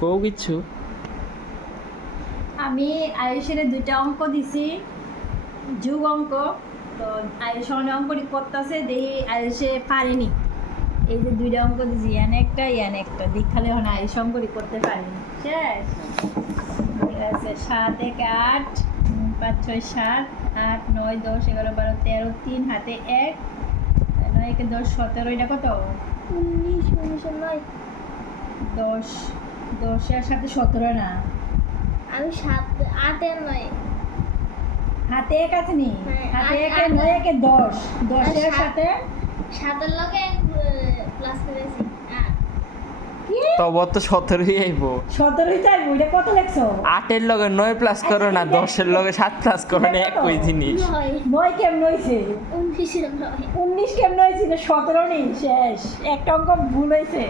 কও কিছু। আমি আয়ুষের দুইটা অঙ্ক দিছি, যুগ অঙ্ক। তো আয়ুষ অঙ্কটি করতেছে, দেখি আয়ুষে পারেনি। এই যে দুইটা অঙ্ক দিছি, ইয়ান একটা দেখালে এখন আয়ুষ অঙ্কটি করতে পারেনি। শেষ। ঠিক আছে, 7 1 8 5 6 7 8 9 10 11 12 13 3 হাতে 1 9 1 10 17 এটা কত? 19 9 10 10 এর সাথে 17 না, আমি 7 8 এর 9 হাতে 1 আছে নি, হ্যাঁ, হাতে 1 আট, 9 1 10 10 এর সাত। সাথে 7 এর লগে প্লাস করেছি 8 কি তবে তো 17ই আইব। 17 চাই ওইটা কত লেখছো? 8 লগে 9 প্লাস করো না, 10 লগে 7 প্লাস করো না, একই জিনিস। 9 কেমন হইছে? 19 এর 9 19 কেমন হয়েছে? 17 নেই। শেষ, একটা অঙ্ক ভুল হয়েছে।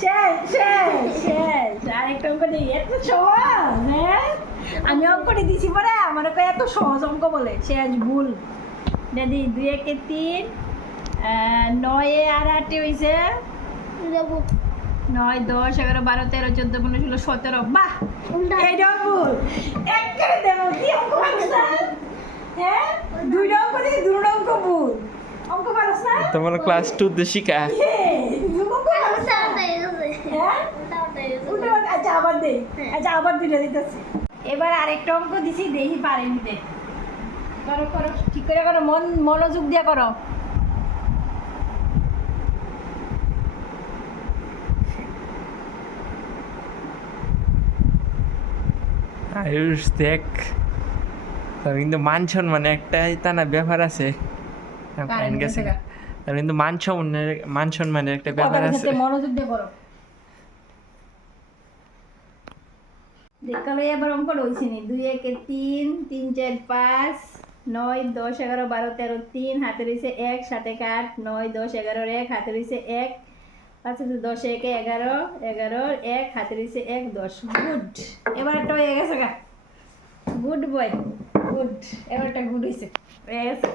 শেষ শেষ শেষ, আর একটা অঙ্ক নেই। এত সহজ, হ্যাঁ? আমি অঙ্কটি দিছি পরে আমার কয় এত সহজ অঙ্ক বলে। শেষ, ভুল। দাদি 2 1 3 9 আর 8 হয়েছে যাবো 9 10 11 12 13 14 15 16 17। বাহ, উল্টা এইটাও ভুল। এক করে দেবো, কি অঙ্ক পারছ না? হ্যাঁ, দুইটা অঙ্ক দিয়ে দুটো অঙ্ক ভুল। অঙ্ক পারছ না? তোমার ক্লাস 2 তে শিখা। দুটো অঙ্ক পারছ না? হ্যাঁ? উল্টো পাল্টা। আচ্ছা আবার দে। আচ্ছা আবার দিলে দিতেছি। এবার আরেকটা অঙ্ক দিছি, দেখি পারেনি দে। করো করো, ঠিক করে করো, মনোযোগ দিয়ে করো। আয়ুষ দেখ, তোর কিন্তু মান সম্মানে একটা তা না ব্যাপার আছে। কারেন্ট গেছে গা। তোর কিন্তু মান সম্মানের একটা ব্যাপার কথার আছে। সাথে মনোযোগ দিয়ে করো। দেখালো এবার অঙ্ক রয়েছে নি। 2 1 3 3 4 5 9 10 11 12 13 3 হাতে রয়েছে 1 7 1 8 9 10 11 1 হাতে রয়েছে 1 5 10 1 11 11 1 হাতে রয়েছে 1 10। গুড। এবার একটা হয়ে গেছে গা। Good boy, good. এবারটা গুড হয়েছে, হয়ে গেছে।